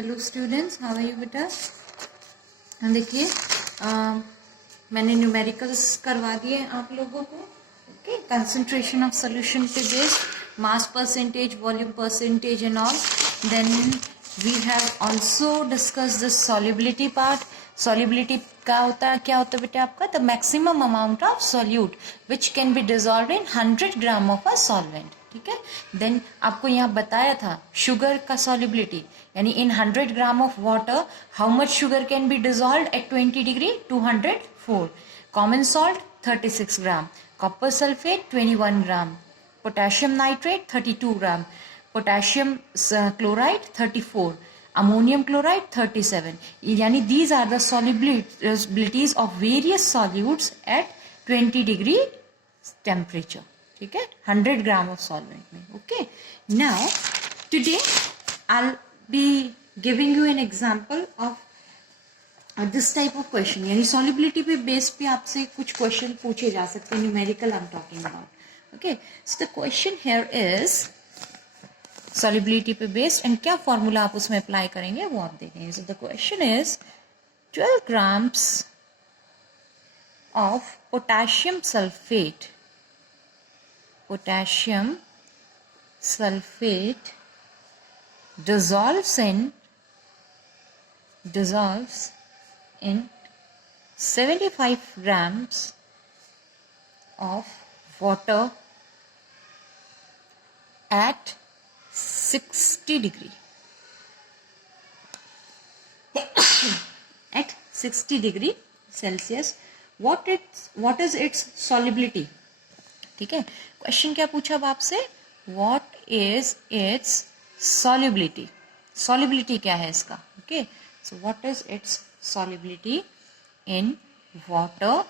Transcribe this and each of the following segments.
Hello students, how are you बेटा। देखिए मैंने न्यूमेरिकल्स करवा दिए आप लोगों को। ओके, कंसंट्रेशन ऑफ सॉल्यूशन पे based mass percentage, volume percentage and all. Then we have also discuss the solubility part. Solubility क्या होता है बेटा आपका? The maximum amount of solute which can be dissolve in 100 gram of a solvent. ठीक है, then आपको यहाँ बताया था शुगर का सॉल्युबिलिटी, यानी in 100 gram of water how much sugar can be dissolve at 20 degree 204। Common salt 36 gram, copper sulphate 21 gram, potassium nitrate 32 gram, potassium chloride 34, ammonium chloride 37। यानी these are the solubilities of various solutes at 20 degree temperature. ठीक है, 100 gram of solvent में। Okay, now today I be giving you an example of this type of question, यानी solubility पे base पे आपसे कुछ question पूछे जा सकते हैं। Numerical I am talking about. Okay, so the question here is solubility पे बेस्ड, एंड क्या फॉर्मूला आप उसमें अप्लाई करेंगे वो आप देखेंगे। So the question is 12 grams of potassium sulphate, potassium sulfate dissolves in 75 grams of water at 60 degree at 60 degree Celsius. What is its solubility? ठीक है, क्वेश्चन क्या पूछा अब आपसे? What is it's solubility? Solubility क्या है इसका? Okay, so what is it's solubility in water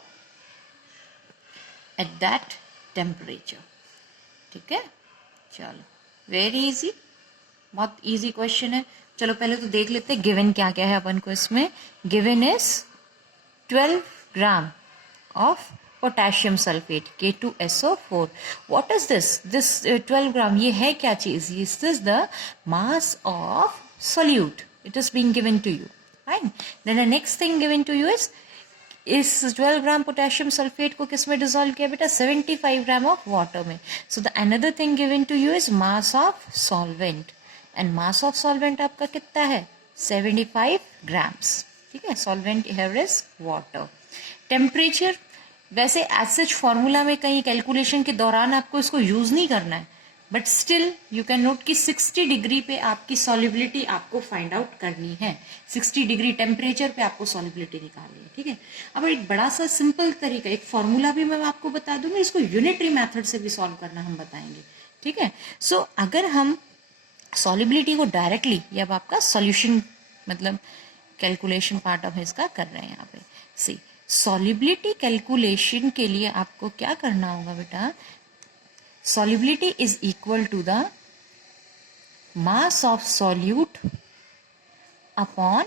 at that temperature. ठीक है, चलो वेरी इजी, बहुत इजी क्वेश्चन है। चलो पहले तो देख लेते हैं गिवन क्या क्या है अपन को इसमें। Given is 12 gram of potassium sulphate K2SO4. What is this? This 12 ग्राम, ये है क्या चीज? Is this the mass of solute? It is being given to you. Fine. Then the next thing given to you is 12 gram potassium sulphate को किस में dissolve किया बेटा? 75 ग्राम of water में। So the another thing given to you is mass of solvent. And mass of solvent आपका कितना है? 75 grams. ठीक है, solvent here is water. Temperature, वैसे एज सच फॉर्मूला में कहीं कैलकुलेशन के दौरान आपको इसको यूज नहीं करना है, but still you can note कि 60 डिग्री पे आपकी सॉल्युबिलिटी आपको फाइंड आउट करनी है। 60 डिग्री टेम्परेचर पे आपको सॉल्युबिलिटी निकालनी है। ठीक है, अब एक बड़ा सा सिंपल तरीका, एक फॉर्मूला भी मैं आपको बता दूंगी, इसको यूनिटरी मेथड से भी सॉल्व करना हम बताएंगे। ठीक है, सो अगर हम सॉल्युबिलिटी को डायरेक्टली, ये अब आपका सॉल्यूशन मतलब कैलकुलेशन पार्ट ऑफ इसका कर रहे हैं यहाँ पे। सी, सॉल्युबिलिटी कैलकुलेशन के लिए आपको क्या करना होगा बेटा? Solubility is equal to the mass of solute upon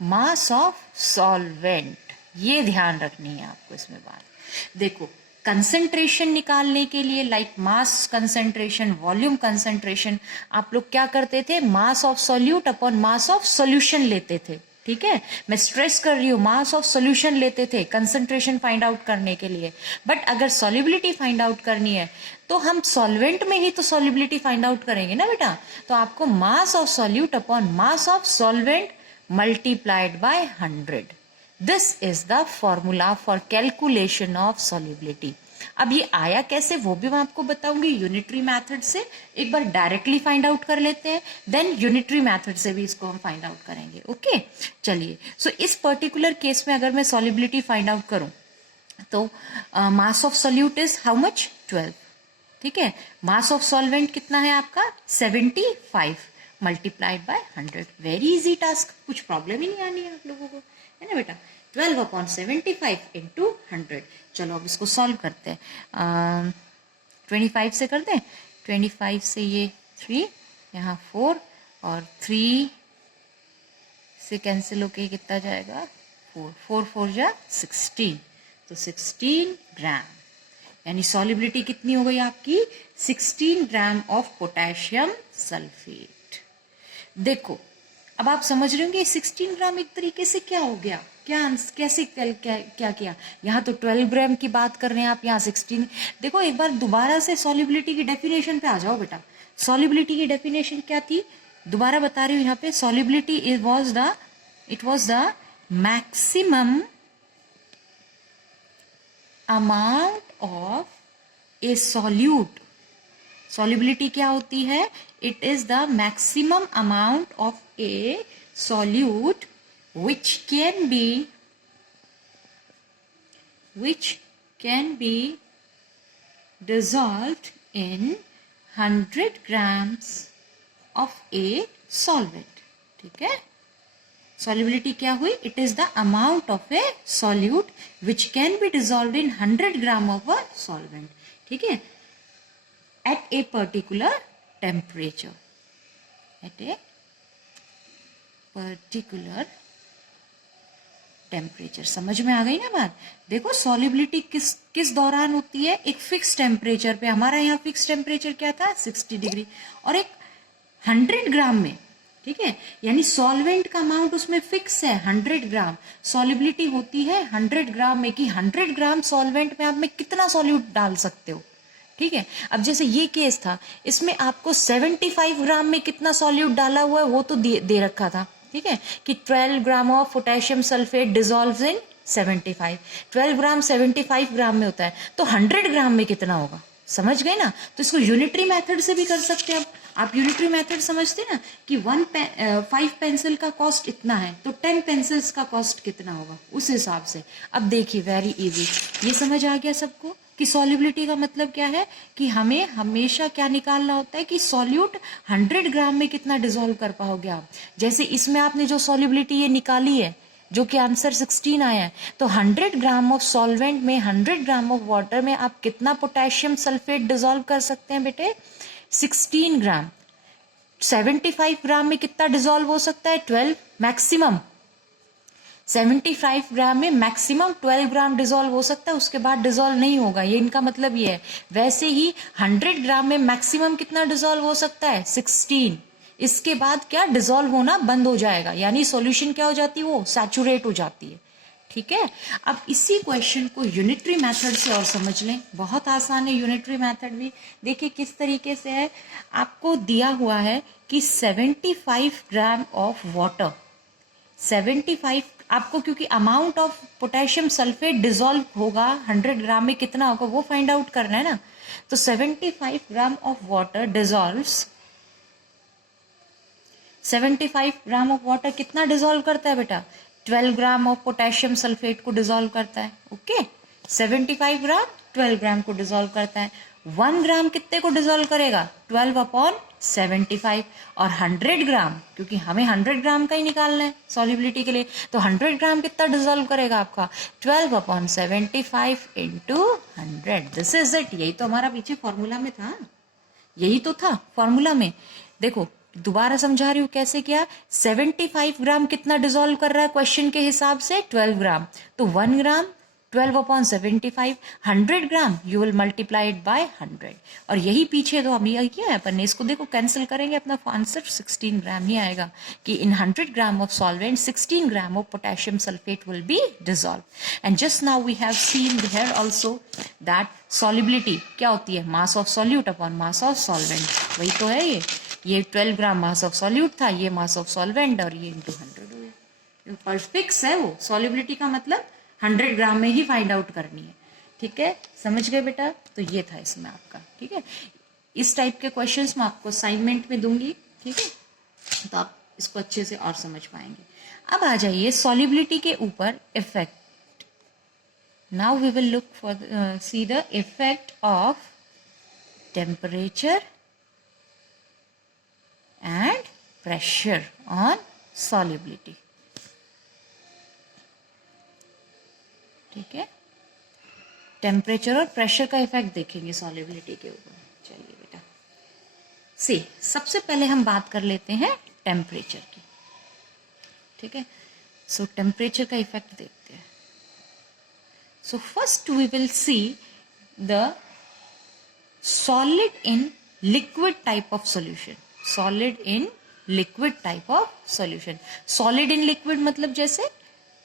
mass of solvent. ये ध्यान रखनी है आपको इसमें बात। देखो, कंसेंट्रेशन निकालने के लिए like mass concentration, volume concentration, आप लोग क्या करते थे? मास of solute upon mass of solution लेते थे। ठीक है, मैं स्ट्रेस कर रही हूं, मास ऑफ सॉल्यूशन लेते थे कंसंट्रेशन फाइंड आउट करने के लिए। बट अगर सॉल्युबिलिटी फाइंड आउट करनी है तो हम सॉल्वेंट में ही तो सॉल्युबिलिटी फाइंड आउट करेंगे ना बेटा। तो आपको मास of solute upon mass of solvent multiplied by 100। This is the formula for calculation of solubility. अब ये आया कैसे वो भी मैं आपको बताऊंगी यूनिटरी मेथड से। एक बार डायरेक्टली फाइंड आउट कर लेते हैं, देन यूनिटरी मेथड से भी इसको हम फाइंड आउट करेंगे। ओके, चलिए। सो इस पर्टिकुलर केस में अगर मैं सॉल्युबिलिटी फाइंड आउट करूं तो मास of solute is how much? 12। ठीक है, मास ऑफ सॉल्वेंट कितना है आपका? 75 multiplied by 100। Very easy task, कुछ प्रॉब्लम ही नहीं आनी है आप लोगों को, है ना बेटा। 12 अपॉन 75 इंटू 100। चलो अब इसको सॉल्व करते हैं। 25 से कर दें। 25 से ये 3, यहाँ 4 और 3 से कैंसिल होके कितना जाएगा? 4, 4 4 जा 16, तो 16 ग्राम, यानी सॉल्युबिलिटी कितनी हो गई आपकी? 16 ग्राम ऑफ पोटेशियम सल्फेट। देखो अब आप समझ रहे होंगे 16 ग्राम एक तरीके से क्या हो गया, कैसे क्या किया। यहाँ तो 12 ग्राम की बात कर रहे हैं आप, यहाँ 16। देखो एक बार दोबारा से सॉल्युबिलिटी की डेफिनेशन पे आ जाओ बेटा। सॉल्युबिलिटी की डेफिनेशन क्या थी, दोबारा बता रही हूँ यहाँ पे। Solubility it was the maximum amount of A solute. Solubility क्या होती है, it is the maximum amount of A solute which can be dissolved in 100 grams of a solvent। ठीक है, solubility क्या हुई, it is the amount of a solute which can be dissolved in 100 gram of a solvent। ठीक है, at a particular temperature, at a particular temperature. समझ में आ गई ना बात। देखो सॉल्युबिलिटी किस दौरान होती है, एक फिक्स टेम्परेचर पे। हमारा यहाँ फिक्स टेम्परेचर क्या था 60 डिग्री, और एक 100 ग्राम में। ठीक है, यानी सॉल्वेंट का अमाउंट उसमें फिक्स है 100 ग्राम। सॉल्युबिलिटी होती है 100 ग्राम में, कि 100 ग्राम सॉल्वेंट में आप में कितना सॉल्यूट डाल सकते हो। ठीक है, अब जैसे ये केस था, इसमें आपको 75 ग्राम में कितना सॉल्यूट डाला हुआ है वो तो दे रखा था। ठीक है, कि 12 gram of potassium sulphate dissolves in 75। 12 gram 75 gram में होता है, तो 100 ग्राम में कितना होगा। समझ गए ना। तो इसको यूनिटरी मेथड से भी कर सकते हैं। आप यूनिटरी मेथड समझते हैं ना, कि 5 पेंसिल का कॉस्ट इतना है, तो 10 पेंसिल्स का कॉस्ट कितना होगा, उस हिसाब से। अब देखिए वेरी इजी, ये समझ आ गया सबको कि सॉल्युबिलिटी का मतलब क्या है, कि हमें हमेशा क्या निकालना होता है, कि सॉल्यूट 100 ग्राम में कितना डिसॉल्व कर पाओगे आप। जैसे इसमें आपने जो सॉल्युबिलिटी ये निकाली है, जो कि आंसर 16 आया है, तो 100 ग्राम ऑफ सॉल्वेंट में 100 ग्राम ऑफ वाटर में आप कितना पोटेशियम सल्फेट डिसॉल्व कर सकते हैं बेटे, 16 ग्राम। 75 ग्राम में कितना डिसॉल्व हो सकता है, 12 मैक्सिमम। 75 ग्राम में मैक्सिमम 12 ग्राम डिसॉल्व हो सकता है, उसके बाद डिसॉल्व नहीं होगा, ये इनका मतलब ये है। वैसे ही 100 ग्राम में मैक्सिमम कितना डिसॉल्व हो सकता है, 16। इसके बाद क्या डिसॉल्व होना बंद हो जाएगा, यानी सॉल्यूशन क्या हो जाती है, वो सैचुरेट हो जाती है। ठीक है, अब इसी क्वेश्चन को यूनिटरी मेथड से और समझ लें। बहुत आसान है यूनिटरी मेथड भी। देखिए किस तरीके से है, आपको दिया हुआ है कि 75 ग्राम ऑफ वाटर, 75 आपको, क्योंकि amount of potassium sulphate dissolve होगा 100 ग्राम में कितना होगा वो फाइंड आउट करना है ना। तो 75 ग्राम of water dissolves, 75 gram of water कितना डिसॉल्व करता है बेटा, 12 ग्राम ऑफ पोटेशियम सल्फेट को डिसॉल्व करता है। ओके, 75 ग्राम 12 ग्राम को डिसॉल्व करता है। 1 ग्राम कितने को डिसॉल्व करेगा, 12/75। और 100 ग्राम, क्योंकि हमें 100 ग्राम का ही निकालना है सॉल्युबिलिटी के लिए, तो 100 ग्राम कितना डिसॉल्व करेगा आपका, 12/75 इंटू 100। This is it. यही तो हमारा पीछे फॉर्मूला में था, यही तो था फॉर्मूला में। देखो दोबारा समझा रही हूँ कैसे किया। 75 ग्राम कितना डिसॉल्व कर रहा है क्वेश्चन के हिसाब से, 12 ग्राम। तो 1 ग्राम 12/75, 100 gram you will multiply it by 100। और यही पीछे तो अभी किया है अपन ने, इसको देखो कैंसिल करेंगे, अपना आंसर 16 ग्राम ही आएगा, कि in 100 gram of solvent 16 gram of potassium sulphate will be dissolve. And just now we have seen here also that solubility क्या होती है, mass of solute upon mass of solvent. वही तो है ये 12 ग्राम मास ऑफ सॉल्यूट था, ये मास ऑफ सॉल्वेंट, और ये इंटू 100 हो गया। फिक्स है वो सॉल्युबिलिटी का मतलब 100 ग्राम में ही फाइंड आउट करनी है। ठीक है, समझ गए बेटा। तो ये था इसमें आपका। ठीक है, इस टाइप के क्वेश्चंस मैं आपको असाइनमेंट में दूंगी। ठीक है, तो आप इसको अच्छे से और समझ पाएंगे। अब आ जाइए सॉल्युबिलिटी के ऊपर effect. Now we will look for see the effect of temperature and pressure on solubility। ठीक है, टेम्परेचर और प्रेशर का इफेक्ट देखेंगे सॉल्युबिलिटी के ऊपर। चलिए बेटा, सबसे पहले हम बात कर लेते हैं टेम्परेचर की। ठीक है, सो टेम्परेचर का इफेक्ट देखते हैं। So first we will see the solid in liquid type of solution. Solid in liquid type of solution. Solid in liquid मतलब जैसे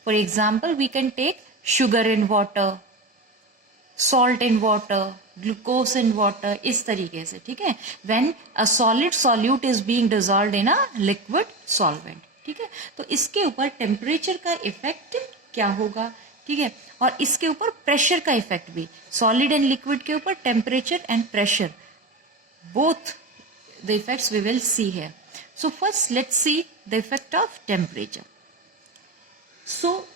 for example we can take sugar in water, salt in water, glucose in water, इस तरीके से. ठीक है, when a solid solute is being dissolved in a liquid solvent. ठीक है, तो इसके ऊपर टेम्परेचर का इफेक्ट क्या होगा. ठीक है, और इसके ऊपर प्रेशर का इफेक्ट भी. सॉलिड एंड लिक्विड के ऊपर temperature and pressure, both the effects we will see here. So first let's see the effect of temperature. So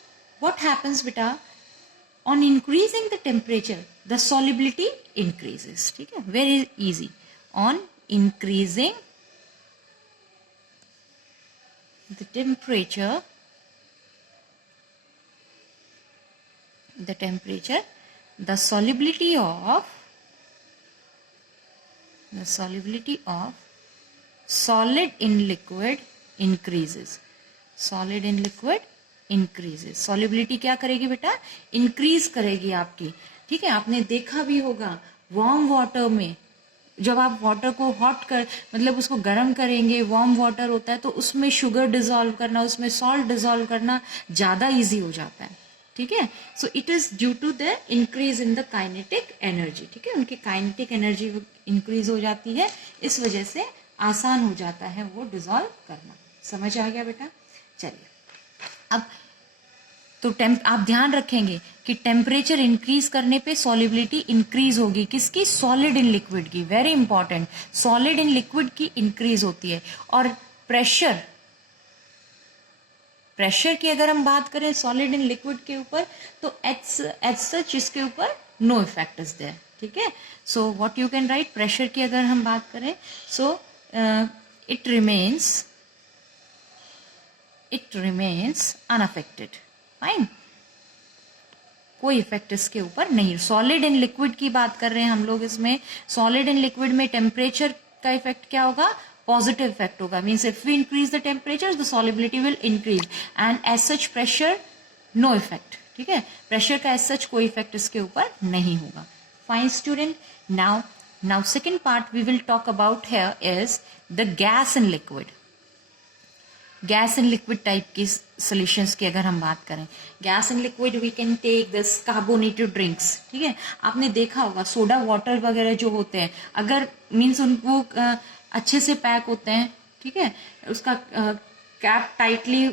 what happens बेटा, on increasing the temperature the solubility increases. ठीक है, very easy. On increasing the temperature the solubility of solid in liquid increases. Solid in liquid increases. Solubility क्या करेगी बेटा, increase करेगी आपकी. ठीक है, आपने देखा भी होगा वार्म वाटर में जब आप वाटर को हॉट कर मतलब उसको गर्म करेंगे, वार्म वाटर होता है तो उसमें शुगर डिसॉल्व करना, उसमें सॉल्ट डिसॉल्व करना ज्यादा इजी हो जाता है. ठीक है, so it is due to the increase in the kinetic energy. ठीक है, उनकी काइनेटिक एनर्जी इंक्रीज हो जाती है, इस वजह से आसान हो जाता है वो डिसॉल्व करना. समझ आ गया बेटा. चलिए अब तो आप ध्यान रखेंगे कि टेम्परेचर इंक्रीज करने पे सॉलिबिलिटी इंक्रीज होगी. किसकी, सॉलिड इन लिक्विड की. Very important, solid in liquid की इंक्रीज होती है. और प्रेशर की अगर हम बात करें सॉलिड इन लिक्विड के ऊपर तो एज सच इसके ऊपर नो इफेक्ट इज देयर. ठीक है, so what you can write, pressure की अगर हम बात करें so it remains unaffected. Fine, कोई इफेक्ट इसके ऊपर नहीं. सॉलिड इन लिक्विड की बात कर रहे हैं हम लोग. इसमें सॉलिड इन लिक्विड में टेम्परेचर का इफेक्ट क्या होगा, पॉजिटिव इफेक्ट होगा. Means if we increase the temperature the solubility will increase and as such pressure no effect. ठीक है, प्रेशर का एज सच कोई इफेक्ट इसके ऊपर नहीं होगा. Fine student, now second part we will talk about here is the gas in liquid. Gas in liquid type की solutions की अगर हम बात करें, gas in liquid we can take this carbonated drinks. ठीक है, आपने देखा होगा सोडा वाटर वगैरह जो होते हैं, अगर मीन्स उनको अच्छे से पैक होते हैं. ठीक है, उसका कैप टाइटली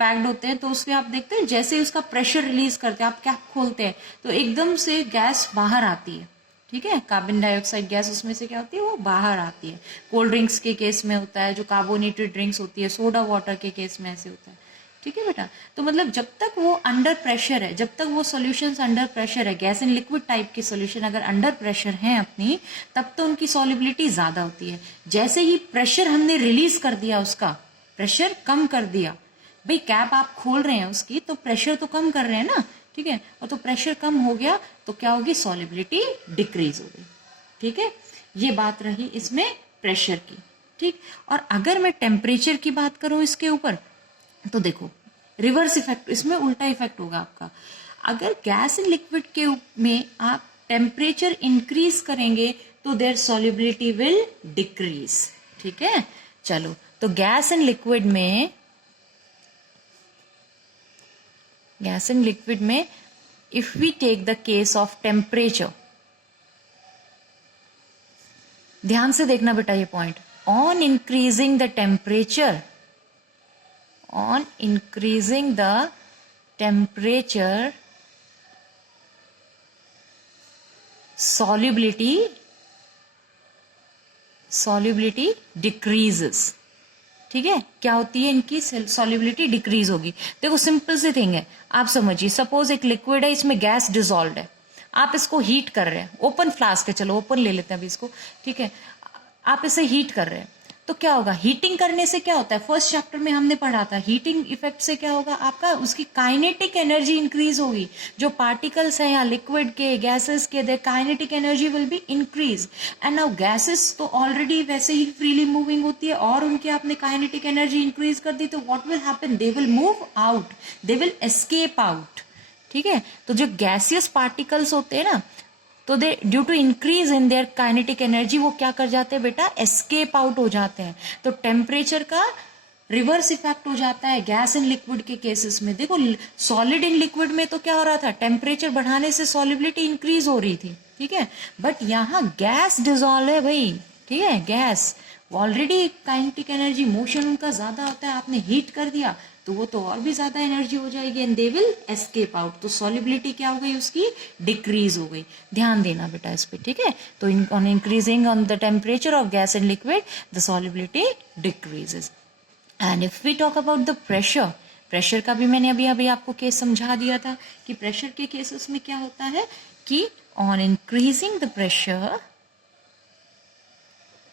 पैक्ड होते हैं, तो उसके आप देखते हैं जैसे ही उसका प्रेशर रिलीज करते हैं, आप कैप खोलते हैं तो एकदम से गैस बाहर आती है. ठीक है, कार्बन डाइऑक्साइड गैस उसमें से क्या होती है, वो बाहर आती है. कोल्ड ड्रिंक्स के केस में होता है, जो कार्बोनेटेड ड्रिंक्स होती है, सोडा वाटर के केस में ऐसे होता है. ठीक है बेटा, तो मतलब जब तक वो अंडर प्रेशर है, जब तक वो सॉल्यूशंस अंडर प्रेशर है, गैस इन लिक्विड टाइप के सॉल्यूशन अगर अंडर प्रेशर है अपनी, तब तो उनकी सॉल्युबिलिटी ज्यादा होती है. जैसे ही प्रेशर हमने रिलीज कर दिया, उसका प्रेशर कम कर दिया, भाई कैप आप खोल रहे हैं उसकी तो प्रेशर तो कम कर रहे हैं ना. ठीक है, और तो प्रेशर कम हो गया तो क्या होगी, सॉल्युबिलिटी डिक्रीज होगी. ठीक है, ये बात रही इसमें प्रेशर की. ठीक, और अगर मैं टेम्परेचर की बात करूं इसके ऊपर तो देखो रिवर्स इफेक्ट, इसमें उल्टा इफेक्ट होगा आपका. अगर गैस इन लिक्विड के में आप टेम्परेचर इंक्रीज करेंगे तो देयर सॉल्युबिलिटी विल डिक्रीज. ठीक है, चलो तो गैस इन लिक्विड में if we take the case of temperature, ध्यान से देखना बेटा ये point. on increasing the temperature solubility decreases. ठीक है, क्या होती है, इनकी सॉल्युबिलिटी डिक्रीज होगी. देखो सिंपल सी थिंग है, आप समझिए. सपोज एक लिक्विड है, इसमें गैस डिसॉल्व है, आप इसको हीट कर रहे हैं. ओपन फ्लास्क है, चलो ओपन ले लेते हैं अभी इसको. ठीक है, आप इसे हीट कर रहे हैं तो क्या होगा, हीटिंग करने से क्या होता है, फर्स्ट चैप्टर में हमने पढ़ा था. हीटिंग इफेक्ट से क्या होगा आपका, उसकी काइनेटिक एनर्जी इंक्रीज होगी. जो पार्टिकल्स है या लिक्विड के, गैसेस के, their kinetic energy will be increase. And now gases तो ऑलरेडी वैसे ही फ्रीली मूविंग होती है और उनकी आपने काइनेटिक एनर्जी इंक्रीज कर दी तो what will happen, they will move out, they will escape out. ठीक है, तो जो गैसियस पार्टिकल्स होते हैं ना, तो they due to increase in their kinetic energy वो क्या कर जाते हैं बेटा, एस्केप आउट हो जाते हैं। तो टेम्परेचर का रिवर्स इफेक्ट हो जाता है गैस एंड लिक्विड के केसेस में। देखो सॉलिड इन लिक्विड में तो क्या हो रहा था, टेम्परेचर बढ़ाने से सॉलिबिलिटी इंक्रीज हो रही थी, ठीक है, बट यहाँ गैस डिजोल्व है भाई, ठीक है, gas already kinetic energy, motion उनका ज्यादा होता है, आपने हीट कर दिया तो वो तो और भी ज्यादा एनर्जी हो जाएगी and they will escape out. तो सॉलिबिलिटी क्या हो गई उसकी, डिक्रीज हो गई। ध्यान देना बेटा इस पे, ठीक है। तो on increasing on the temperature of gas and liquid the solubility decreases. And if we talk about the pressure, pressure का भी मैंने अभी अभी आपको केस समझा दिया था कि प्रेशर के केसेस में क्या होता है कि on increasing the pressure,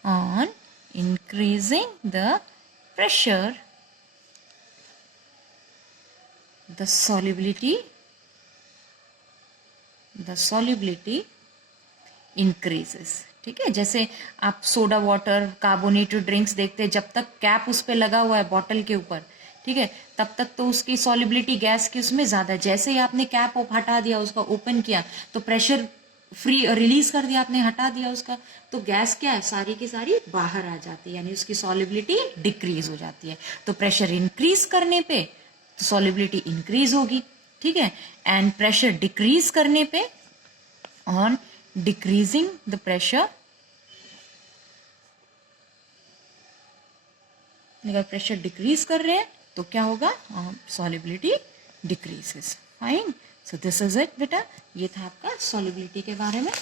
on increasing the pressure the solubility increases, ठीक है। जैसे आप सोडा वाटर, कार्बोनेटेड ड्रिंक्स देखते हैं, जब तक कैप उस पर लगा हुआ है बॉटल के ऊपर, ठीक है, तब तक तो उसकी सॉलिबिलिटी गैस की उसमें ज्यादा है। जैसे ही आपने कैप हटा दिया, उसका ओपन किया तो प्रेशर फ्री रिलीज कर दिया आपने, हटा दिया उसका, तो गैस क्या है, सारी की सारी बाहर आ जाती है, यानी उसकी सॉलिबिलिटी डिक्रीज हो जाती है। तो प्रेशर इंक्रीज करने पे तो सॉलिबिलिटी इंक्रीज होगी, ठीक है, एंड प्रेशर डिक्रीज करने पे, ऑन डिक्रीजिंग द प्रेशर, अगर प्रेशर डिक्रीज कर रहे हैं तो क्या होगा, solubility decreases. Fine, so this is it बेटा, ये था आपका सॉलिबिलिटी के बारे में,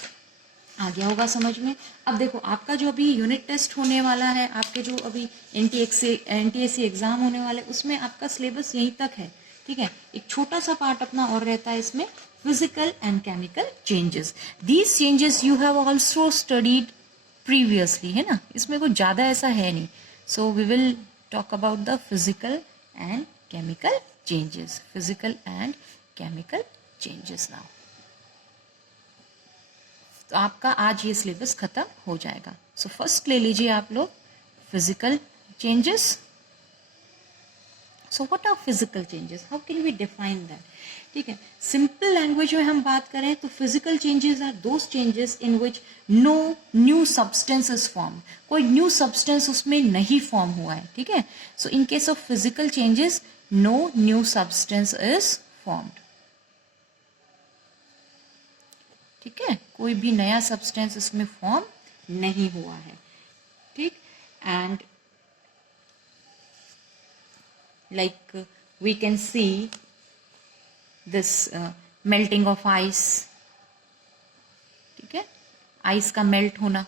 आ गया होगा समझ में। अब देखो आपका जो अभी यूनिट टेस्ट होने वाला है, आपके जो अभी एनटीएससी एग्जाम होने वाले, उसमें आपका सिलेबस यहीं तक है, ठीक है। एक छोटा सा पार्ट अपना और रहता है इसमें, physical and chemical changes. These changes you have also studied previously, है ना, इसमें कुछ ज्यादा ऐसा है नहीं। So we will talk about the physical and chemical changes, physical and chemical changes now। तो आपका आज ये सिलेबस खत्म हो जाएगा। सो फर्स्ट ले लीजिए आप लोग physical changes. So what are physical changes, how can we define that, ठीक है। सिंपल लैंग्वेज में हम बात करें तो physical changes are those changes in which no new substance is form, कोई न्यू सब्सटेंस उसमें नहीं फॉर्म हुआ है, ठीक है। So in case of physical changes no new substance is formed, ठीक है, कोई भी नया सब्सटेंस इसमें फॉर्म नहीं हुआ है, ठीक। And like we can see this melting of ice, ठीक है, आइस का मेल्ट होना।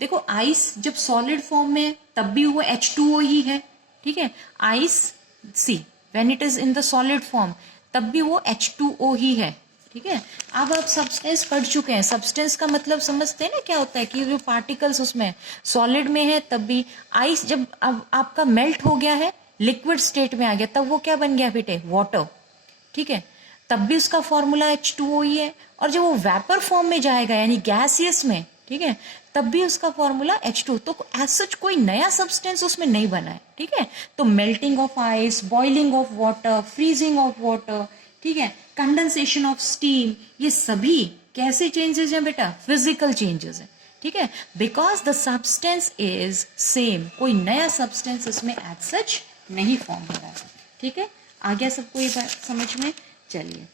देखो आइस जब सॉलिड फॉर्म में तब भी वो H2O ही है, ठीक है। Ice see when it is in the solid form तब भी वो H2O ही है, ठीक है। अब आप सब्सटेंस पढ़ चुके हैं, सब्सटेंस का मतलब समझते हैं ना क्या होता है, कि जो पार्टिकल्स उसमें सॉलिड में है तब भी, आइस जब अब आपका मेल्ट हो गया है, लिक्विड स्टेट में आ गया, तब वो क्या बन गया बेटे, वाटर, ठीक है, तब भी उसका फॉर्मूला H2O ही है। और जब वो वेपर फॉर्म में जाएगा यानी गैसियस में, ठीक है, तब भी उसका फॉर्मूला H2। तो एज सच कोई नया सब्सटेंस उसमें नहीं बना है, ठीक है। तो melting of ice, boiling of water, freezing of water, ठीक है, कंडेंसेशन ऑफ स्टीम, ये सभी कैसे चेंजेस हैं बेटा, फिजिकल चेंजेस हैं, ठीक है, because the substance is same, कोई नया सब्सटेंस इसमें एज सच नहीं फॉर्म हो रहा है, ठीक है। आ गया सबको ये बात समझ में। चलिए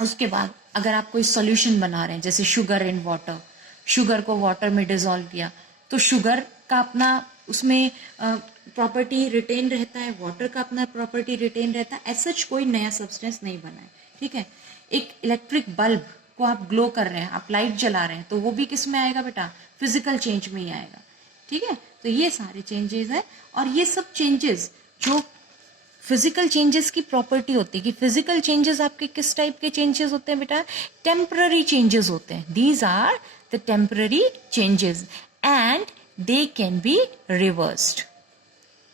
उसके बाद अगर आप कोई सॉल्यूशन बना रहे हैं, जैसे शुगर इन वाटर, शुगर को वाटर में डिसॉल्व किया तो शुगर का अपना उसमें प्रॉपर्टी रिटेन रहता है, वाटर का अपना प्रॉपर्टी रिटेन रहता है, एज सच कोई नया सब्सटेंस नहीं बना है, ठीक है। एक इलेक्ट्रिक बल्ब को आप ग्लो कर रहे हैं, आप लाइट जला रहे हैं, तो वो भी किस में आएगा बेटा, फिजिकल चेंज में ही आएगा, ठीक है। तो ये सारे चेंजेस है, और ये सब चेंजेस जो फिजिकल चेंजेस की प्रॉपर्टी होती है, कि फिजिकल चेंजेस आपके किस टाइप के चेंजेस होते हैं बेटा, टेम्पररी चेंजेस होते हैं। These are the temporary changes and they can be reversed,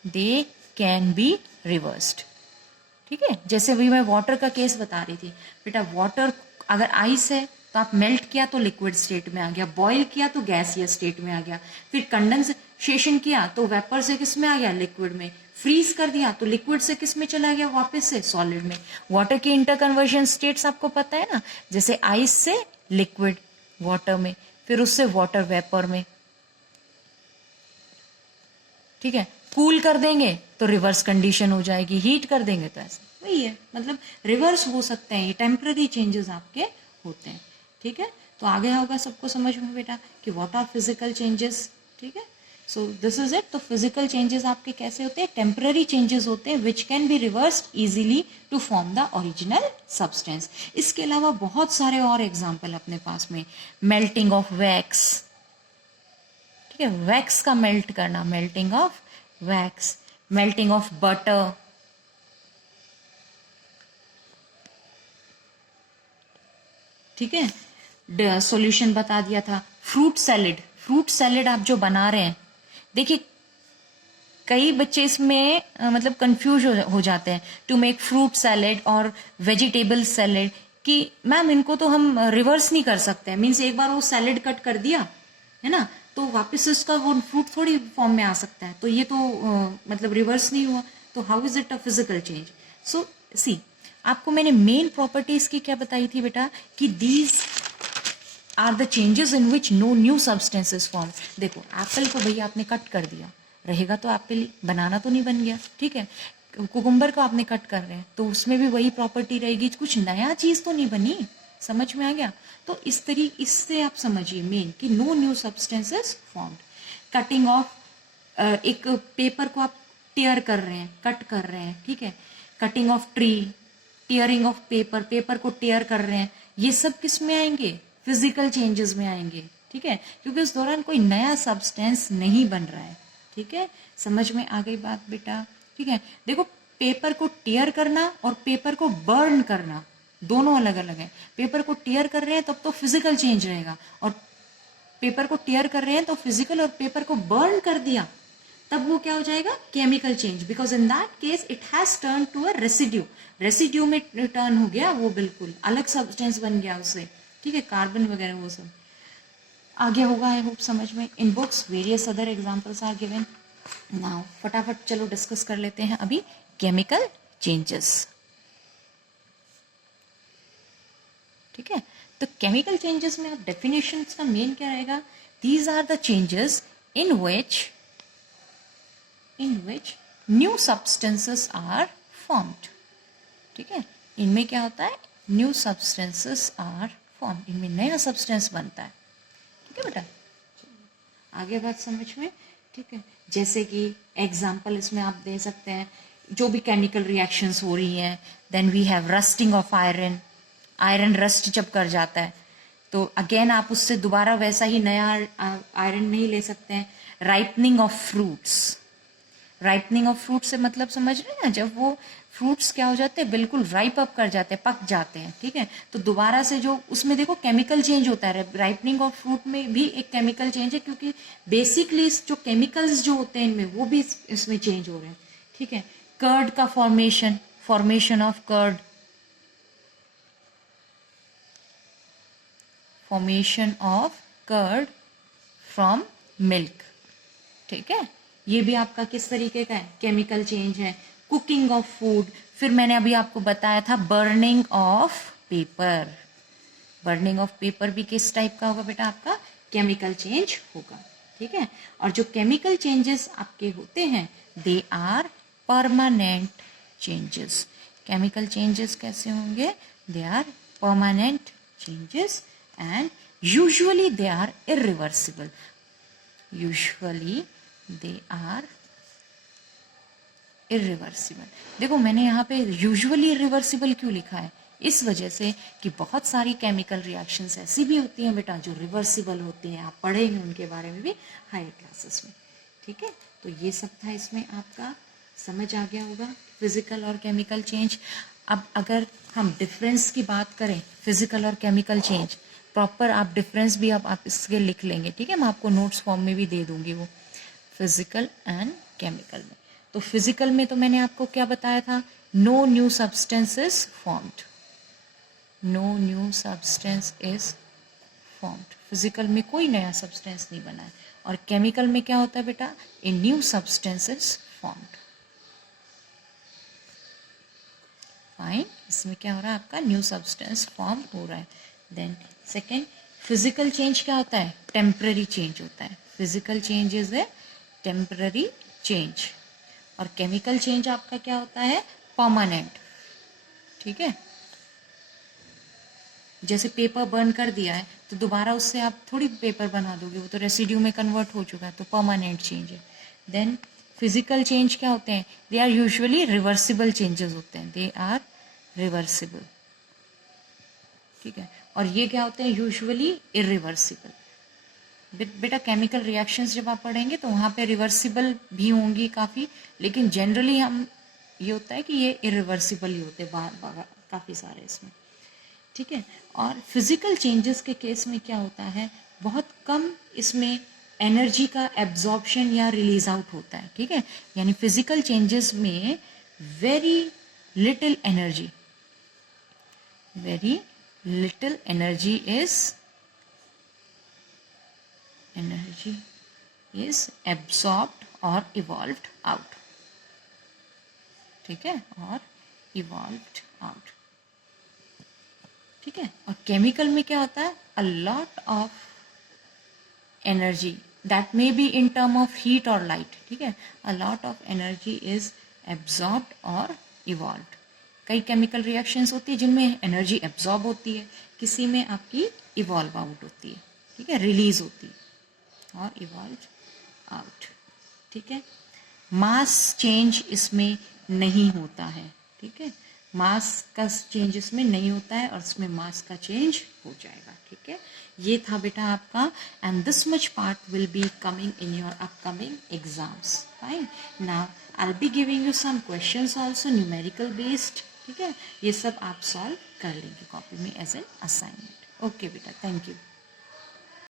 they can be reversed, ठीक है। जैसे अभी मैं वाटर का केस बता रही थी बेटा, वाटर अगर आइस है तो आप मेल्ट किया तो लिक्विड स्टेट में आ गया, बॉईल किया तो गैसियस स्टेट में आ गया, फिर कंडेंसेशन किया तो वेपर से किस में आ गया, लिक्विड में, फ्रीज कर दिया तो लिक्विड से किस में चला गया, वापस से सॉलिड में। वाटर की इंटर कन्वर्जन स्टेट्स आपको पता है ना, जैसे आइस से लिक्विड, वाटर में, फिर उससे वाटर वेपर में, ठीक है। कूल कर देंगे तो रिवर्स कंडीशन हो जाएगी, हीट कर देंगे तो ऐसा, वही है, मतलब रिवर्स हो सकते हैं, ये टेम्पररी चेंजेस आपके होते हैं, ठीक है। तो आ गया होगा सबको समझ में बेटा कि व्हाट आर फिजिकल चेंजेस, ठीक है। So this is it. तो फिजिकल चेंजेस आपके कैसे होते हैं, टेम्पररी चेंजेस होते हैं which can be reversed easily to form the original substance. इसके अलावा बहुत सारे और एग्जाम्पल अपने पास में, मेल्टिंग ऑफ वैक्स, ठीक है, वैक्स का मेल्ट करना, melting of wax, melting of butter, ठीक है। सॉल्यूशन बता दिया था। फ्रूट सैलेड, फ्रूट सैलेड आप जो बना रहे हैं, देखिए कई बच्चे इसमें मतलब कंफ्यूज हो जाते हैं टू मेक फ्रूट सैलेड और वेजिटेबल सैलेड, कि मैम इनको तो हम रिवर्स नहीं कर सकते, मीन्स एक बार वो सैलेड कट कर दिया है ना, तो वापस उसका वो फ्रूट थोड़ी फॉर्म में आ सकता है, तो ये तो मतलब रिवर्स नहीं हुआ, तो how is it a physical change. So see, आपको मैंने मेन प्रॉपर्टीज की क्या बताई थी बेटा, कि these are the changes in which no new substances form. देखो एप्पल को भैया आपने कट कर दिया, रहेगा तो एप्पल, बनाना तो नहीं बन गया, ठीक है। कुकुम्बर को आपने कट कर रहे हैं तो उसमें भी वही प्रॉपर्टी रहेगी, कुछ नया चीज तो नहीं बनी, समझ में आ गया। तो इस तरीके, इससे आप समझिए मेन कि no new substances formed. Cutting of, एक पेपर को आप टेयर कर रहे हैं, कट कर रहे हैं, ठीक है। Cutting of tree, tearing of paper, paper को टेयर कर रहे हैं, ये सब किस में आएंगे, फिजिकल चेंजेस में आएंगे, ठीक है, क्योंकि उस दौरान कोई नया सब्सटेंस नहीं बन रहा है, ठीक है। समझ में आ गई बात बेटा, ठीक है। देखो पेपर को टेयर करना और पेपर को बर्न करना दोनों अलग अलग है। पेपर को टेयर कर रहे हैं तब तो फिजिकल चेंज रहेगा, और पेपर को टेयर कर रहे हैं तो फिजिकल, और पेपर को बर्न कर दिया तब वो क्या हो जाएगा, chemical change, because in that case it has turn to a residue, residue में टर्न हो गया, वो बिल्कुल अलग सब्सटेंस बन गया उससे, ठीक है, कार्बन वगैरह वो सब आ गया होगा आई होप समझ में। In books various other examples are given. Now फटाफट चलो डिस्कस कर लेते हैं अभी केमिकल चेंजेस, ठीक है। तो केमिकल चेंजेस में अब डेफिनेशन का मेन क्या रहेगा, these are the changes in which new substances are formed, ठीक है। इनमें क्या होता है, न्यू सब्सटेंसेस आर फॉर्म्ड, इनमें नया सब्सटेंस बनता है, ठीक है बेटा। आगे बात समझ में, ठीक है। जैसे कि एग्जाम्पल इसमें आप दे सकते हैं, जो भी केमिकल रिएक्शंस हो रही हैं, then we have rusting of iron, iron rust जब कर जाता है तो अगेन आप उससे दोबारा वैसा ही नया आयरन नहीं ले सकते हैं। Ripening of fruits, ripening of fruit से मतलब समझ रहे हैं ना, जब वो फ्रूट्स क्या हो जाते हैं, बिल्कुल राइप अप कर जाते हैं, पक जाते हैं, ठीक है, तो दोबारा से जो उसमें देखो केमिकल चेंज होता है, राइपनिंग ऑफ फ्रूट में भी एक केमिकल चेंज है, क्योंकि बेसिकली जो केमिकल्स जो होते हैं इनमें वो भी इसमें चेंज हो रहे हैं, ठीक है। कर्ड का formation, formation of curd, formation of curd from milk, ठीक है, ये भी आपका किस तरीके का है, केमिकल चेंज है। कुकिंग ऑफ फूड, फिर मैंने अभी आपको बताया था burning of paper, burning of paper भी किस टाइप का होगा बेटा, आपका केमिकल चेंज होगा, ठीक है। और जो केमिकल चेंजेस आपके होते हैं they are permanent changes. Chemical changes कैसे होंगे, they are permanent changes and usually they are irreversible, usually they are irreversible। देखो मैंने यहाँ पे यूजुअली इरिवर्सिबल क्यों लिखा है, इस वजह से कि बहुत सारी केमिकल रिएक्शंस ऐसी भी होती हैं बेटा जो रिवर्सिबल होती हैं, आप पढ़ेंगे उनके बारे में भी हायर क्लासेस में, ठीक है। तो ये सब था इसमें, आपका समझ आ गया होगा फिजिकल और केमिकल चेंज। अब अगर हम डिफरेंस की बात करें, फिजिकल और केमिकल चेंज, प्रॉपर आप डिफरेंस भी आप इसके लिख लेंगे, ठीक है, मैं आपको नोट्स फॉर्म में भी दे दूंगी वो, फिजिकल एंड केमिकल में। तो फिजिकल में तो मैंने आपको क्या बताया था, no new substances formed, no new substance is formed, physical में कोई नया सब्सटेंस नहीं बना है। और केमिकल में क्या होता है बेटा, a new substances formed, fine, इसमें क्या हो रहा है, आपका न्यू सब्सटेंस फॉर्म हो रहा है। देन सेकेंड, फिजिकल चेंज क्या होता है? टेम्पररी चेंज होता है. Physical change is a temporary change. और केमिकल चेंज आपका क्या होता है? परमानेंट. ठीक है. जैसे पेपर बर्न कर दिया है तो दोबारा उससे आप थोड़ी पेपर बना दोगे, वो तो रेसिड्यू में कन्वर्ट हो चुका है, तो परमानेंट चेंज है. देन फिजिकल चेंज क्या होते हैं? They are usually reversible changes होते हैं. They are reversible. ठीक है. और ये क्या होते हैं? Usually irreversible. बेटा केमिकल रिएक्शंस जब आप पढ़ेंगे तो वहाँ पे रिवर्सिबल भी होंगी काफ़ी, लेकिन जनरली हम ये होता है कि ये इरिवर्सिबल ही होते हैं काफ़ी सारे इसमें. ठीक है. और फिजिकल चेंजेस के केस में क्या होता है? बहुत कम इसमें एनर्जी का एब्जॉर्प्शन या रिलीज आउट होता है. ठीक है. यानी फिजिकल चेंजेस में very little energy is absorbed or evolved out. ठीक है. और evolved out. ठीक है. और केमिकल में क्या होता है? a lot of energy that may be in term of heat or light. ठीक है. a lot of energy is absorbed or evolved. कई केमिकल रिएक्शंस होती है जिनमें एनर्जी एब्जॉर्ब होती है, किसी में आपकी इवॉल्व आउट होती है. ठीक है. रिलीज होती है और इवॉल्व आउट. ठीक है. मास चेंज इसमें नहीं होता है. ठीक है. मास का चेंज इसमें नहीं होता है और इसमें मास का चेंज हो जाएगा. ठीक है. ये था बेटा आपका, and this much part will be coming in your upcoming exams. Fine. Now I will be giving you some questions also numerical based. ठीक है. ये सब आप सॉल्व कर लेंगे कॉपी में एज एन असाइनमेंट. ओके बेटा, थैंक यू.